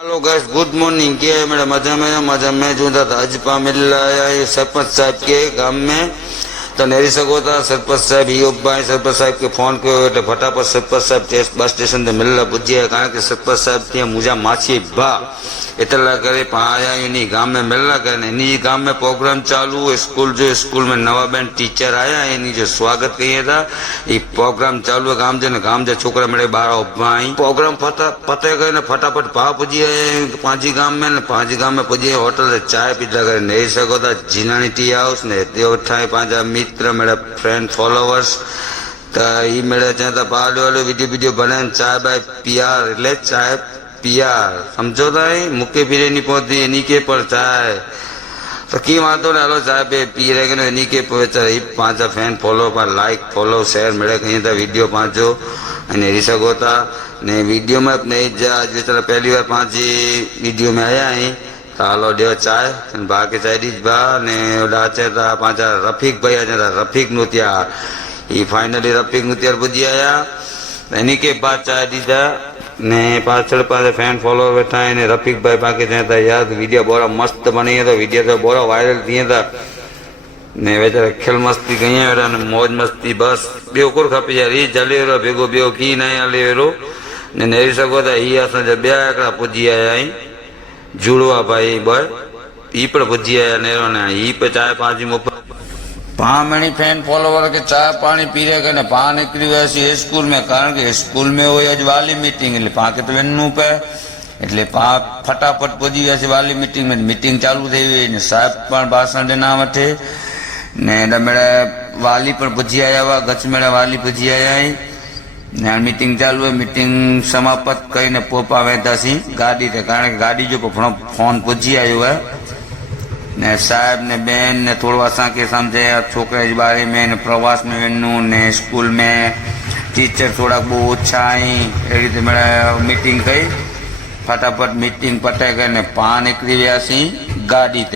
Hello guys, good morning. क्या है मेरा मजा में जो था अजपा मिल रहा है सरपंच साहब के गाम में तो नेरी सको था। सरपंच साहब ही भाई सरपंच साहब के फोन कयो फटाफट सरपंच साहब बस स्टेशन ते मिलला पुज्या कारण के सरपंच साहब ત્યાં मुझा माछी भा एतला करे पाया इनी गाम में मिलला करे इनी गाम में प्रोग्राम चालू स्कूल में नवा बेन टीचर आया इनी जो स्वागत करिए था ये प्रोग्राम चालू गाम जे छोकरा मेरे बार भाई प्रोग्राम पते गए ने फटाफट पा पुजी पांची गाम में पुजी होटल चाय पीता करे नहीं सको था जिनानी टी हाउस ने उठाए पांचा मित्र मेरा फ्रेंड फॉलोवर्स तो ये मेरे चाहता पालो वालो वीडियो बनाए चाय बाय पियार એટલે चाय पियार समझो था मुके फिरे नहीं पहुंचती इन्हीं के पर चाय तो की वातो ने हलो चाय पे पी रहे के इन्हीं के बेचारा पांचा फैन फॉलो पर लाइक फॉलो शेयर मेरे कहीं था वीडियो पांचो અને રીસા ગોતા ને વિડીયોમાં अपने आज बेचारा पहली बार पांची वीडियो में आया है तो हालो देव चाय बाकी चाय दीज बा ने डाचे था पांचा रफीक भाई आज रफीक नुतिया ये फाइनली रफीक नुतिया बुझी आया इन्हीं के बाद चाय दीजा ने पाछड़ पास फैन फॉलोअर बैठा है ने रफीक भाई बाकी चाहता यार वीडियो बोरा मस्त बनी है तो वीडियो तो बोरा वायरल थी था ने बेचारा खेल मस्ती गई है मौज मस्ती बस बेवकुर खपे यार ये जले भेगो बेव की न हले वेरो ने नेरी सको था ही असां जा ॿिया हिकिड़ा पुॼी आया आहिनि जुड़वा भाई बॉय ही पर पुॼी आया नेरो ने ही पे चाय पांची मुफ पा मणी फैन फॉलोवर के चाय पानी पी रहे के ने पा निकली वैसी स्कूल में कारण के स्कूल में हुई अज वाली मीटिंग એટલે પા કે તો વેનનું पे એટલે પા फटाफट पुॼी वैसी वाली मीटिंग चालू થઈ हुई ने साहब पण भाषण ॾिना वठे ने मेरा वाली पर पुॼी आया हुआ गच मेरा वाली पुॼी आया है मीटिंग चालू है मीटिंग समाप्त करीने पोपा वेंदासीं गाड़ी ते कारण गाड़ी जो फोन पुॼी आयो है ने साहब ने बेन ने थोड़ो असांखे समझे छोकरे जे बारे में ने प्रवास में वञूं ने स्कूल में टीचर थोड़ा बहुत ओछा आहीं अहिड़ी ते मेरा मीटिंग कई फटाफट मीटिंग पटाए करे ने पा निकिरी वियासीं गाड़ी ते।